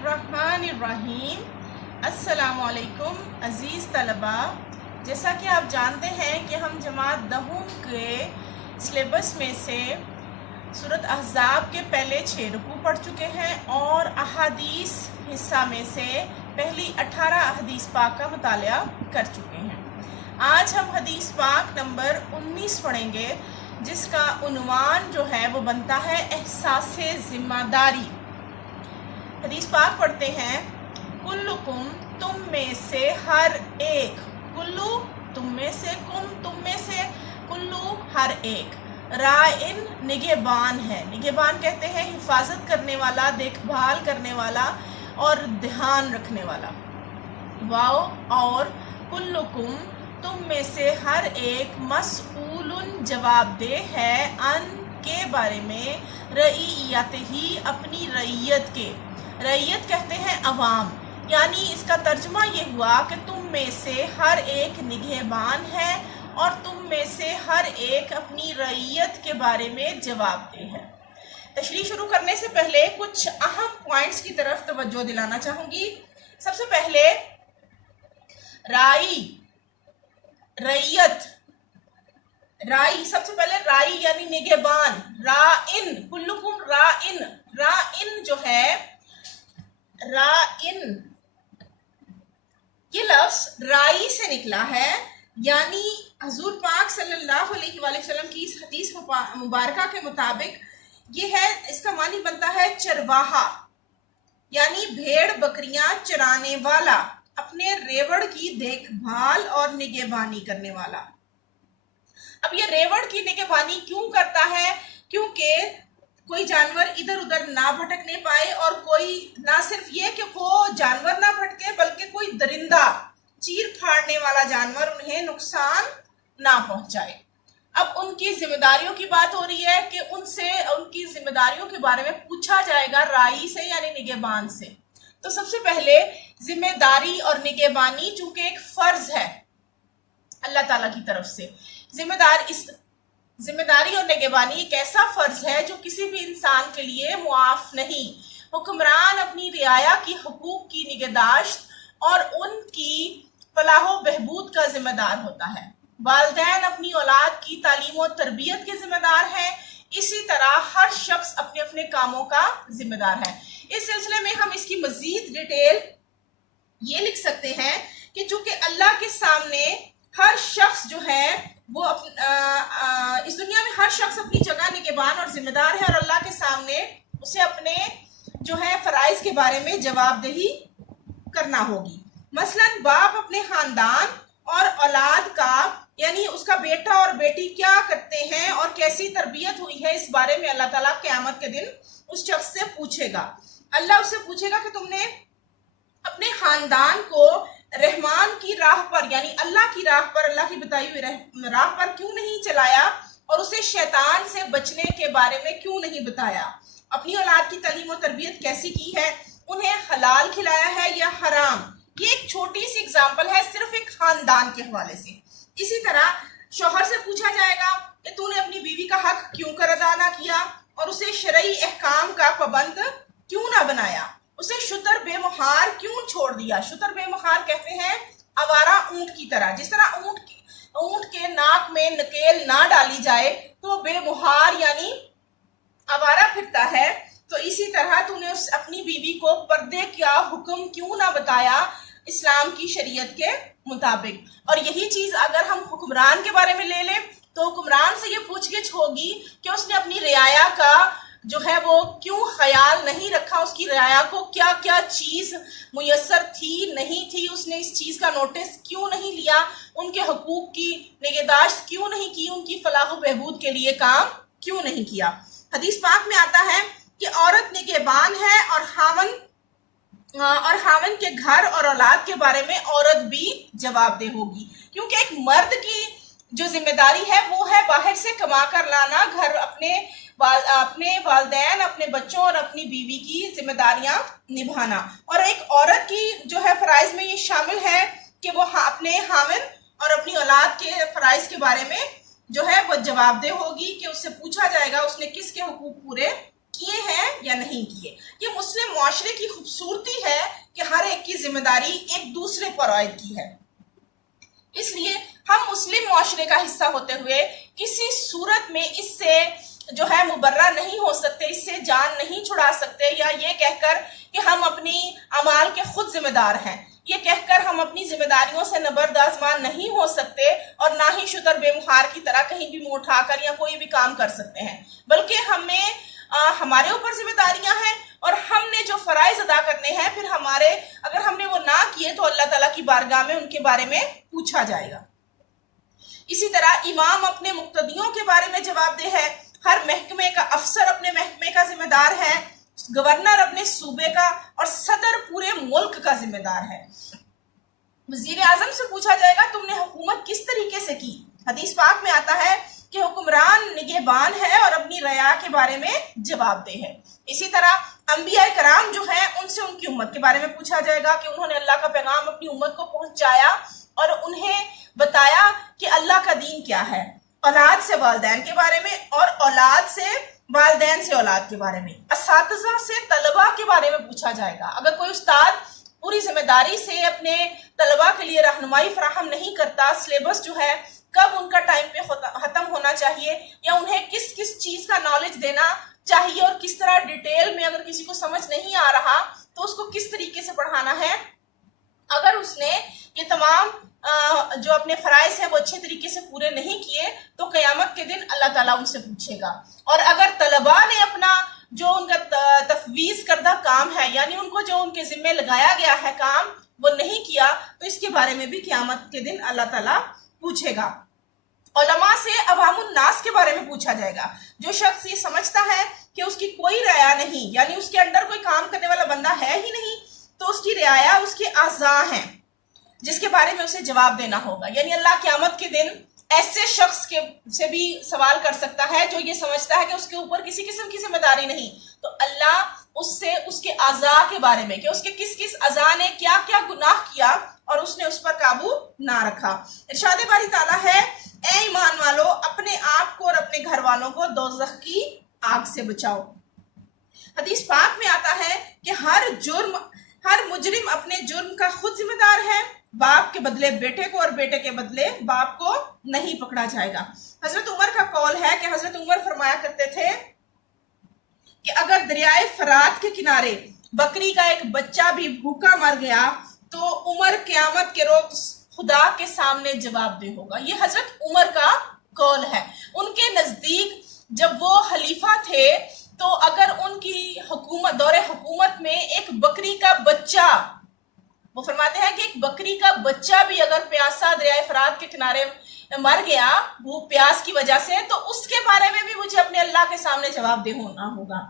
बिस्मिल्लाहिर्रहमानिर्रहीम। अस्सलामुअलैकुम अज़ीज़ तलबा, जैसा कि आप जानते हैं कि हम जमात दहूम के सिलेबस में से सूरत अहज़ाब के पहले 6 रुकू पढ़ चुके हैं और अहादीस हिस्सा में से पहली 18 हदीस पाक का मुतालिया कर चुके हैं। आज हम हदीस पाक नंबर 19 पढ़ेंगे, जिसका उन्वान जो है वो बनता है एहसासे ज़िम्मेदारी। हदीस पाक पढ़ते हैं, कुल्लुकुम तुम में से हर एक, कुल्लू तुम में से, कुम तुम में से, कुल्लू हर एक, राइन निगहबान है। निगहबान कहते हैं हिफाजत करने वाला, देखभाल करने वाला और ध्यान रखने वाला। वाओ और कुल्लुकुम तुम में से हर एक मसऊलुन जवाबदेह है अन के बारे में, रईयत ही अपनी रईयत के। रईयत कहते हैं अवाम, यानी इसका तर्जुमा ये हुआ कि तुम में से हर एक निगहबान है और तुम में से हर एक अपनी रईयत के बारे में जवाबदेह है। तशरीह शुरू करने से पहले कुछ अहम पॉइंट्स की तरफ तवज्जो दिलाना चाहूंगी। सबसे पहले राई, रईयत, राई, सबसे पहले राई यानी निगहबान, राइन, कुल्लुकुम राइन, राइन जो है, राइन ये लफ्ज राई से निकला है, यानी हजूर पाक सल्लल्लाहु अलैहि वसल्लम की इस हदीस मुबारका के मुताबिक ये है, इसका मानी बनता है चरवाहा, यानी भेड़ बकरियां चराने वाला, अपने रेवड़ की देखभाल और निगहबानी करने वाला। अब ये रेवड़ की निगहबानी क्यों करता है? क्योंकि कोई जानवर इधर उधर ना भटकने पाए और कोई ना सिर्फ ये कि वो जानवर ना भटके, बल्कि कोई दरिंदा, चीर फाड़ने वाला जानवर उन्हें नुकसान ना पहुंचाए। अब उनकी जिम्मेदारियों की बात हो रही है कि उनसे उनकी जिम्मेदारियों के बारे में पूछा जाएगा राई से यानी निगहबान से। तो सबसे पहले जिम्मेदारी और निगहबानी चूंकि एक फर्ज है अल्लाह ताला की तरफ से, जिम्मेदारी और निगहबानी एक ऐसा फर्ज है जो किसी भी इंसान के लिए मुआफ नहीं। हुक्मरान अपनी रियाया की हुकूक की निगहदाश्त और उनकी फलाह बहबूद का जिम्मेदार होता है। वालिदैन अपनी औलाद की तालीम और तरबियत के जिम्मेदार हैं। इसी तरह हर शख्स अपने अपने कामों का जिम्मेदार है। इस सिलसिले में हम इसकी मजीद डिटेल ये लिख सकते हैं कि चूंकि अल्लाह के सामने हर शख्स जो है वो इस दुनिया में हर शख्स अपनी जगह निगहबान और जिम्मेदार है और अल्लाह के सामने उसे अपने जो है फराइज के बारे में जवाबदेही करना होगी। मसलन बाप अपने खानदान और औलाद का, यानी उसका बेटा और बेटी क्या करते हैं और कैसी तरबियत हुई है, इस बारे में अल्लाह ताला क़यामत के दिन उस शख्स से पूछेगा। अल्लाह उससे पूछेगा कि तुमने अपने खानदान को रहमान की राह पर, यानी अल्लाह की राह पर, अल्लाह की बताई हुई राह पर क्यों नहीं चलाया और उसे शैतान से बचने के बारे में क्यों नहीं बताया। अपनी औलाद की तालीम और तरबियत कैसी की है, उन्हें हलाल खिलाया है या हराम। ये एक छोटी सी एग्जांपल है सिर्फ एक खानदान के हवाले से। इसी तरह शौहर से पूछा जाएगा कि तूने अपनी बीवी का हक क्यों कर अदा ना किया और उसे शरई अहकाम का पाबंद क्यों ना बनाया, उसे शुतर बेमुहार क्यों छोड़ दिया। शुतर बेमुहार कहते हैं आवारा ऊंट की तरह, जिस तरह ऊंट के नाक में नकेल ना डाली जाए तो बेमुहार यानी आवारा फिरता है, तो इसी तरह तूने अपनी बीवी को पर्दे का हुक्म क्यों ना बताया इस्लाम की शरीयत के मुताबिक। और यही चीज अगर हम हुक्मरान के बारे में ले लें तो हुक्मरान से ये पूछगिछ होगी कि उसने अपनी रियाया का जो है वो क्यों ख्याल नहीं रखा, उसकी रियाया को क्या क्या चीज मुयस्सर थी नहीं थी, उसने इस चीज का नोटिस क्यों नहीं लिया, उनके हुकूक की निगहदाश्त क्यों नहीं की, उनकी फलाह बहबूद के लिए काम क्यों नहीं किया। हदीस पाक में आता है कि औरत निगहबान है और हावन के घर और औलाद के बारे में औरत भी जवाबदेह होगी, क्योंकि एक मर्द की जो जिम्मेदारी है वो है बाहर से कमा कर लाना, घर अपने वालिदैन, अपने बच्चों और अपनी बीवी की जिम्मेदारियां निभाना। और एक औरत की जो है फराइज में ये शामिल है कि वो अपने हामिल और अपनी औलाद के फराइज के बारे में जो है वो जवाबदेह होगी कि उससे पूछा जाएगा उसने किसके हुकूक पूरे किए हैं या नहीं किए। ये मुस्लिम मुआशरे की खूबसूरती है कि हर एक की जिम्मेदारी एक दूसरे पर आयद की है। इसलिए हम मुस्लिम मुआशरे का हिस्सा होते हुए किसी सूरत में इससे जो है मुबर्रा नहीं हो सकते, इससे जान नहीं छुड़ा सकते, या ये कहकर कि हम अपनी अमाल के खुद जिम्मेदार हैं, ये कहकर हम अपनी जिम्मेदारियों से नबरदाजमान नहीं हो सकते, और ना ही शुतर बेमुहार की तरह कहीं भी मुंह उठाकर या कोई भी काम कर सकते हैं। बल्कि हमें हमारे ऊपर जिम्मेदारियां हैं, और हमने जो फराइज अदा करने हैं, फिर हमारे अगर हमने वो ना किए तो अल्लाह ताला की बारगाह में उनके बारे में पूछा जाएगा। इसी तरह इमाम अपने मुक्तदियों के बारे में जवाबदेह है, हर महकमे का अफसर अपने महकमे का जिम्मेदार है, गवर्नर अपने सूबे का, और सदर पूरे मुल्क का जिम्मेदार है। वजीर आजम से पूछा जाएगा तुमने हुकूमत किस तरीके से की। हदीस पाक में आता है कि हुक्मरान निगहबान है और अपनी रया के बारे में जवाबदेह है। इसी तरह अंबिया कराम जो है उनसे उनकी उम्मत के बारे में पूछा जाएगा कि उन्होंने अल्लाह का पैगाम अपनी उम्मत को पहुंचाया और उन्हें बताया कि अल्लाह का दीन क्या है। औलाद से वालिदैन के बारे में, और औलाद से वालिदैन से औलाद के बारे में। असातिज़ा से तलबा के बारे में पूछा जाएगा। अगर कोई उस्ताद पूरी जिम्मेदारी से अपने तलबा के लिए रहनुमाई फराहम नहीं करता, सिलेबस जो है कब उनका टाइम पे खत्म होना चाहिए, या उन्हें किस किस चीज का नॉलेज देना चाहिए, और किस तरह डिटेल में अगर किसी को समझ नहीं आ रहा तो उसको किस तरीके से पढ़ाना है, अगर उसने ये तमाम जो अपने फराइज हैं वो अच्छे तरीके से पूरे नहीं किए तो क़यामत के दिन अल्लाह ताला उनसे पूछेगा। और अगर तलबा ने अपना जो उनका तफवीज करदा काम है, यानी उनको जो उनके जिम्मे लगाया गया है काम, वो नहीं किया तो इसके बारे में भी क़यामत के दिन अल्लाह ताला पूछेगा। उलमा से अवामुन नास के बारे में पूछा जाएगा। जो शख्स ये समझता है कि उसकी कोई रियाया नहीं, यानी उसके अंडर कोई काम करने वाला बंदा है ही नहीं, तो उसकी रियाया उसके आज़ा हैं जिसके बारे में उसे जवाब देना होगा। यानी अल्लाह क़यामत के दिन ऐसे शख्स के से भी सवाल कर सकता है जो ये समझता है कि उसके ऊपर किसी किस्म की जिम्मेदारी नहीं, तो अल्लाह उससे उसके आज़ा के बारे में कि उसके किस किस आज़ा ने क्या क्या गुनाह किया और उसने उस पर काबू ना रखा। इरशाद बारी ताला है, ए ईमान वालों, अपने आप को और अपने घर वालों को दोज़ख की आग से बचाओ। हदीस पाक में आता है कि हर मुजरिम अपने जुर्म का खुद जिम्मेदार है। बाप के बदले बेटे को और बेटे के बदले बाप को नहीं पकड़ा जाएगा। हजरत उमर का कौल है कि हजरत उमर फरमाया करते थे कि अगर दरियाए फरात के किनारे बकरी का एक बच्चा भी भूखा मर गया तो उमर क़यामत के रोज खुदा के सामने जवाबदेह होगा। ये हजरत उमर का कौल है। उनके नजदीक जब वो खलीफा थे तो अगर उनकी हुकूमत दौरे हुकूमत में एक बकरी का बच्चा, वो फरमाते हैं कि एक बकरी का बच्चा भी अगर प्यासा दरियाए फरात के किनारे मर गया भूख प्यास की वजह से, तो उसके बारे में भी मुझे अपने अल्लाह के सामने जवाबदेह होना होगा।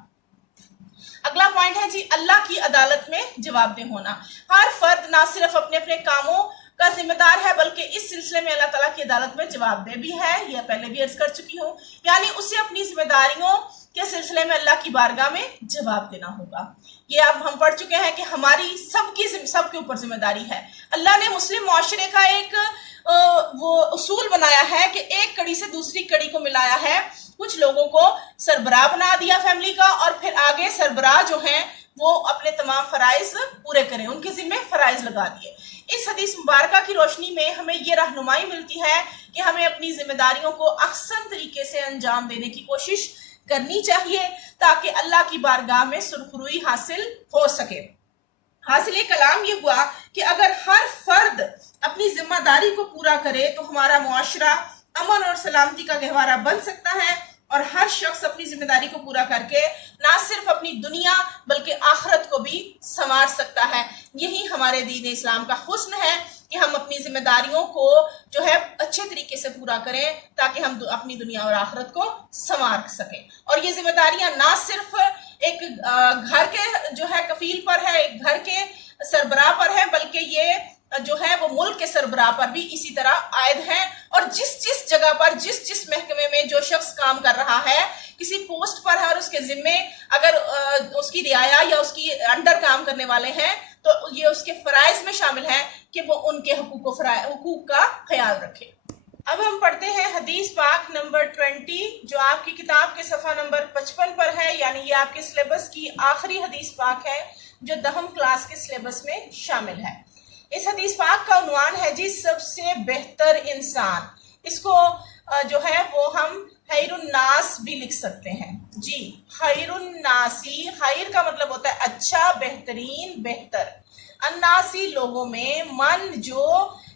अगला पॉइंट है जी, अल्लाह की अदालत में जवाबदेह होना। हर फर्द ना सिर्फ अपने अपने कामों का जिम्मेदार है बल्कि इस सिलसिले में अल्लाह ताला की अदालत में जवाबदेह भी है। यह पहले भी अर्ज कर चुकी हूँ, यानी उसे अपनी जिम्मेदारियों के सिलसिले में अल्लाह की बारगाह में जवाब देना होगा। ये अब हम पढ़ चुके हैं कि हमारी सबके ऊपर जिम्मेदारी है। अल्लाह ने मुस्लिम मुआशरे का एक वो उसूल बनाया है कि एक कड़ी से दूसरी कड़ी को मिलाया है। कुछ लोगों को सरबराह बना दिया फैमिली का, और फिर आगे सरबराह जो हैं वो अपने तमाम फराइज पूरे करें, उनके जिम्मे फराइज लगा दिए। इस हदीस मुबारका की रोशनी में हमें ये रहनुमाई मिलती है कि हमें अपनी जिम्मेदारियों को अहसन तरीके से अंजाम देने की कोशिश करनी चाहिए ताकि अल्लाह की बारगाह में सुरखरुई हासिल हो सके। हासिल कलाम ये हुआ कि अगर हर फर्द अपनी जिम्मेदारी को पूरा करे तो हमारा मुआशरा अमन और सलामती का गहवारा बन सकता है, और हर शख्स अपनी जिम्मेदारी को पूरा करके ना सिर्फ अपनी दुनिया बल्कि आखिरत को भी संवार सकता है। यही हमारे दीन इस्लाम का हुस्न है कि हम अपनी जिम्मेदारियों को जो है अच्छे तरीके से पूरा करें ताकि हम अपनी दुनिया और आखिरत को संवार सकें। और ये जिम्मेदारियां ना सिर्फ एक घर के जो है कफील पर है, एक घर के सरबराह पर है, बल्कि ये जो है वो मुल्क के सरबराह पर भी इसी तरह आयद है। और जिस जिस जगह पर जिस महकमे में जो शख्स काम कर रहा है, किसी पोस्ट पर है और उसके जिम्मे अगर उसकी रियाया या उसकी अंडर काम करने वाले हैं तो ये उसके फराइज में शामिल है कि वो उनके हुकूक का ख्याल रखे। अब हम पढ़ते हैं हदीस पाक नंबर 20, जो आपकी किताब के सफ़ा नंबर 55 पर है, यानी ये आपके सिलेबस की आखिरी हदीस पाक है जो 10वीं क्लास के सिलेबस में शामिल है। इस हदीस पाक का उन्वान है जी सबसे बेहतर इंसान। इसको जो है वो हम खैरुन नास भी लिख सकते हैं जी। खैरुन नासी, खैर का मतलब होता है अच्छा, बेहतरीन, बेहतर। अन्नासी लोगों में, मन जो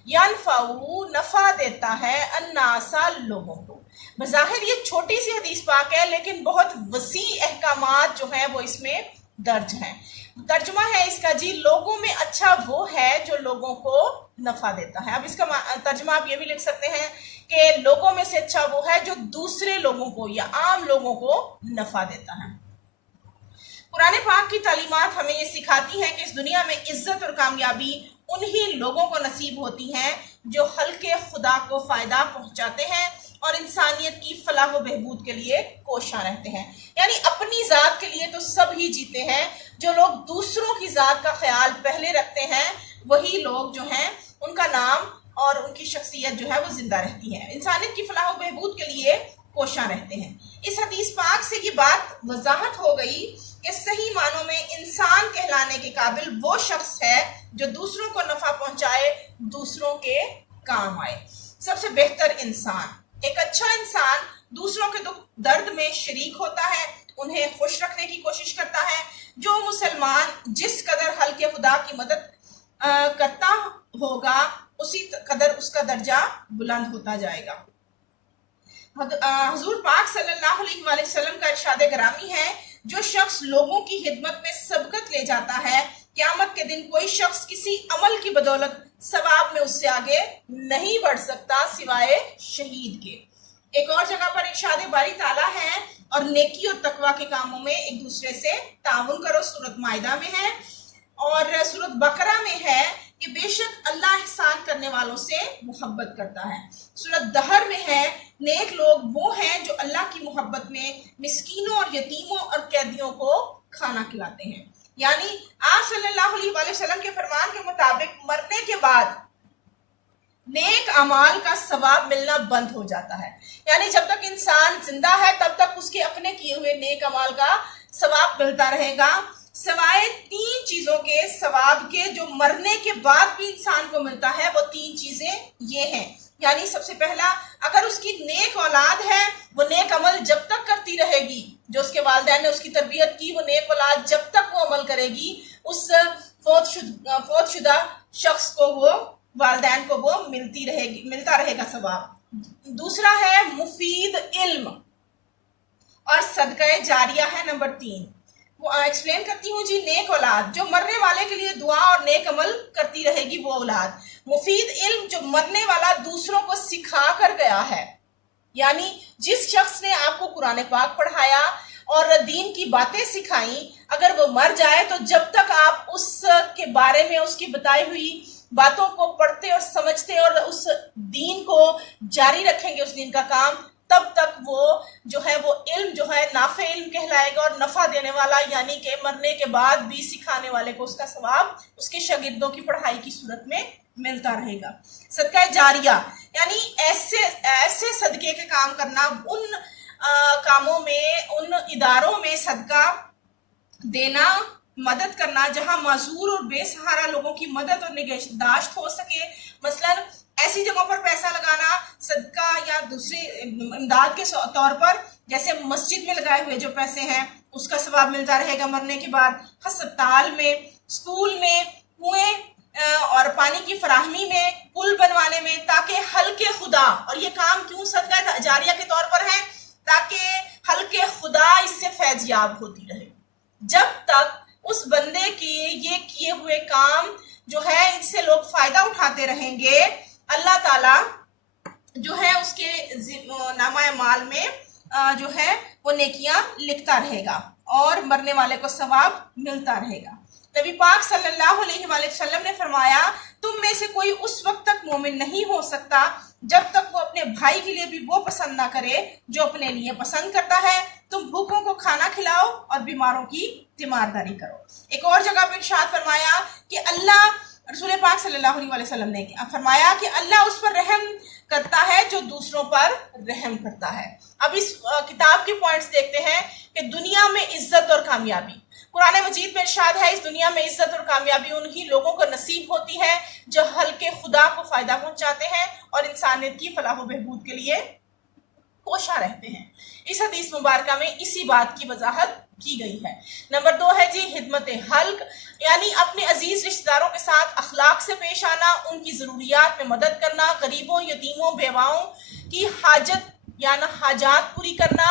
यनफाऊ नफा देता है, अन्नासा लोगों को। बज़ाहिर ये छोटी सी हदीस पाक है लेकिन बहुत वसी अहकामात जो है वो इसमें दर्ज हैं। तर्जुमा है इसका जी, लोगों में अच्छा वो है जो लोगों को नफा देता है। अब इसका तर्जुमा आप ये भी लिख सकते हैं कि लोगों में से अच्छा वो है जो दूसरे लोगों को या आम लोगों को नफा देता है। कुरान पाक की तालीमात हमें ये सिखाती हैं कि इस दुनिया में इज्जत और कामयाबी उन्हीं लोगों को नसीब होती हैं जो हल्के खुदा को फायदा पहुंचाते हैं और इंसानियत की फलाह व बहबूद के लिए कोशा रहते हैं। यानी अपनी जात के लिए तो सब ही जीते हैं, जो लोग दूसरों की जात का ख्याल पहले रखते हैं वही लोग जो हैं उनका नाम और उनकी शख्सियत जो है वो जिंदा रहती है, इंसानियत की फलाह व बहबूद के लिए कोशा रहते हैं। इस हदीस पाक से ये बात वजाहत हो गई कि सही मानों में इंसान कहलाने के काबिल वो शख्स है जो दूसरों को नफा पहुंचाए, दूसरों के काम आए। सबसे बेहतर इंसान, एक अच्छा इंसान दूसरों के दुख दर्द में शरीक होता है, उन्हें खुश रखने की कोशिश करता है। जो मुसलमान जिस कदर हल्के खुदा की मदद करता होगा उसी कदर उसका दर्जा बुलंद होता जाएगा। हुजूर पाक सल्लल्लाहु अलैहि वसल्लम का इरशाद ग्रामी है, जो शख्स लोगों की खिदमत में सबकत ले जाता है, क़यामत के दिन कोई शख्स किसी अमल की बदौलत सवाब में उससे आगे नहीं बढ़ सकता सिवाय शहीद के। एक और जगह पर इरशाद बारी ताला है, और नेकी और तकवा के कामों में एक दूसरे से ताउन करो, सूरत माइदा में है। और सूरत बकरा में है कि बेशक अल्लाह एहसान करने वालों से मोहब्बत करता है। सूरत दहर में है, नेक लोग वो हैं जो अल्लाह की मोहब्बत में मिस्कीनों और यतीमों और कैदियों को खाना खिलाते हैं। यानी आप सल्लल्लाहु अलैहि वसल्लम के फरमान के मुताबिक मरने के बाद नेक अमाल का सवाब मिलना बंद हो जाता है। यानी जब तक इंसान जिंदा है तब तक उसके अपने किए हुए नेक अमाल का सवाब मिलता रहेगा, सिवाय 3 चीजों के सवाब के जो मरने के बाद भी इंसान को मिलता है। वो 3 चीजें ये हैं। यानी सबसे पहला, अगर उसकी नेक औलाद है वो नेक अमल जब तक करती रहेगी, जो उसके वालिदैन ने उसकी तरबियत की, वो नेक औलाद जब तक वो अमल करेगी उस फौत शुदा शख्स को, वो वालिदैन को वो मिलता रहेगा सवाब। दूसरा है मुफीद इल्म और सदका जारिया है नंबर 3। वो एक्सप्लेन करती हूँ जी। नेक औलाद जो मरने वाले के लिए दुआ और नेक अमल करती रहेगी वो औलाद। मुफीद इल्म जो मरने वाला दूसरों को सिखा कर गया है, यानी जिस शख्स ने आपको कुरान पाक पढ़ाया और दीन की बातें सिखाई, अगर वो मर जाए तो जब तक आप उसके बारे में उसकी बताई हुई बातों को पढ़ते और समझते और उस दीन को जारी रखेंगे, उस दीन का काम, तब तक वो जो है वो इल्म जो है नाफे इल्म कहलाएगा और नफा देने वाला, यानी कि मरने के बाद भी सिखाने वाले को उसका सवाब उसके शागिर्दों की पढ़ाई की सूरत में मिलता रहेगा। सदका जारिया यानी ऐसे सदके के काम करना, उन कामों में, उन इदारों में सदका देना, मदद करना जहां माजूर और बेसहारा लोगों की मदद और निगहदाश्त हो सके। मसलन ऐसी जगहों पर पैसा लगाना सदका या दूसरी इमदाद के तौर पर, जैसे मस्जिद में लगाए हुए जो पैसे हैं उसका सवाब मिलता रहेगा मरने के बाद। अस्पताल में, स्कूल में, कुएं और पानी की फराहमी में, पुल बनवाने में, ताकि हल्के खुदा, और ये काम क्यों सदका जारिया के तौर पर है, ताकि हल्के खुदा इससे फैज़याब होती रहे। जब तक उस बंदे के ये किए हुए काम जो है इनसे लोग फायदा उठाते रहेंगे, अल्लाह ताला जो है उसके नामा माल में जो है वो नेकियां लिखता रहेगा और मरने वाले को सवाब मिलता रहेगा। नबी पाक सल्लल्लाहु अलैहि वसल्लम ने फरमाया, तुम में से कोई उस वक्त तक मोमिन नहीं हो सकता जब तक वो अपने भाई के लिए भी वो पसंद ना करे जो अपने लिए पसंद करता है। तुम भूखों को खाना खिलाओ और बीमारों की तीमारदारी करो। एक और जगह पर इरशाद फरमाया कि अल्लाह, रसूल पाक सल्लल्लाहु अलैहि वसल्लम ने फरमाया कि अल्लाह उस पर रहम करता है जो दूसरों पर रहम करता है। अब इस किताब के पॉइंट्स देखते हैं कि दुनिया में इज्जत और कामयाबी, कुरान मजीद में इरशाद है, इस दुनिया में इज्जत और कामयाबी उन्हीं लोगों को नसीब होती है जो हल्के खुदा को फायदा पहुंचाते हैं और इंसानियत की फलाह व बहबूद के लिए कोशा रहते हैं। इस हदीस मुबारका में इसी बात की वजाहत की गई है। नंबर 2 है जी हिदमत हल्क, यानी अपने अजीज रिश्तेदारों के साथ अखलाक से पेश आना, उनकी जरूरियात में मदद करना, गरीबों, यतीमों, बेवाओं की हाजत यानी हाजात पूरी करना,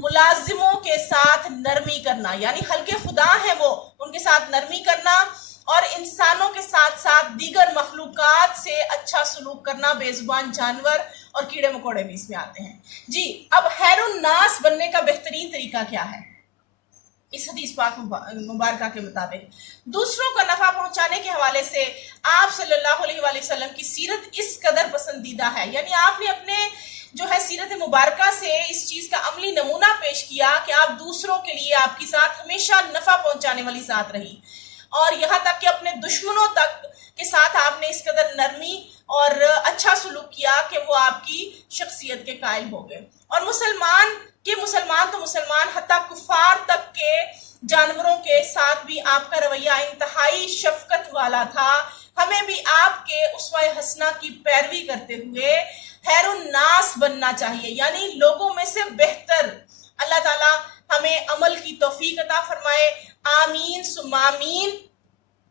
मुलाजिमों के साथ नरमी करना, यानी हल्के खुदा है वो, उनके साथ नरमी करना, और इंसानों के साथ साथ दीगर मखलूकात से अच्छा सलूक करना, बेजुबान जानवर और कीड़े मकोड़े भी इसमें आते हैं जी। अब खैरुन नास बनने का बेहतरीन तरीका क्या है? इस हदीस पाक मुबारका के मुताबिक दूसरों को नफा पहुंचाने के हवाले से आप सल्लल्लाहु अलैहि वसल्लम की सीरत इस कदर पसंदीदा है, यानी आपने अपने जो है सीरत मुबारका से इस चीज का अमली नमूना पेश किया कि आप दूसरों के लिए आपकी साथ हमेशा नफा पहुंचाने वाली साथ रही, और यहाँ तक कि अपने दुश्मनों तक के साथ आपने इस कदर नरमी और अच्छा सलूक किया कि वो आपकी शख्सियत के कायल हो गए। और मुसलमान तो मुसलमान हत्ता कुफार तक के जानवरों के साथ भी आपका रवैया इंतहाई शफकत वाला था। हमें भी आपके उसवाए हसना की पैरवी करते हुए खैरुन नास बनना चाहिए, यानी लोगों में से बेहतर। अल्लाह ताला हमें अमल की तौफीक अता फरमाए, आमीन सुम्मा आमीन।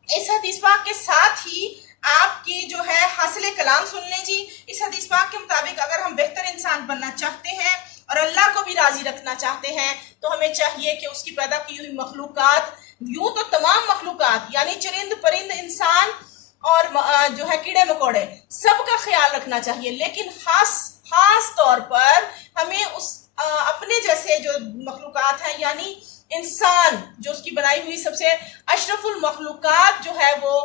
इस हदीस पाक के साथ ही आपकी जो है हासिल कलाम सुन लें जी। इस हदीस पाक के मुताबिक अगर हम बेहतर इंसान बनना चाहते हैं और अल्लाह को भी राजी रखना चाहते हैं तो हमें चाहिए कि उसकी पैदा की हुई मखलूकात, यूं तो तमाम मखलूकात यानी चरिंद परिंद, इंसान और जो है कीड़े मकोड़े, सबका ख्याल रखना चाहिए, लेकिन खास तौर पर हमें उस अपने जैसे जो मखलूकात हैं यानी इंसान जो उसकी बनाई हुई सबसे अशरफुल मखलूकात जो है वो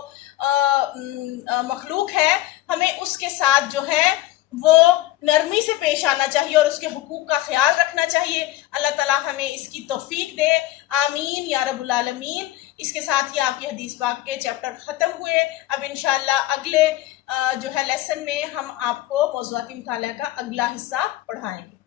मखलूक है, हमें उसके साथ जो है वो नरमी से पेश आना चाहिए और उसके हुकूक का ख्याल रखना चाहिए। अल्लाह ताला हमें इसकी तौफीक दे, आमीन या रब्बुल आलमीन। इसके साथ ही आपकी हदीस पाक के चैप्टर ख़त्म हुए। अब इंशाअल्लाह अगले जो है लेसन में हम आपको मौज़ूआती मुताला का अगला हिस्सा पढ़ाएंगे।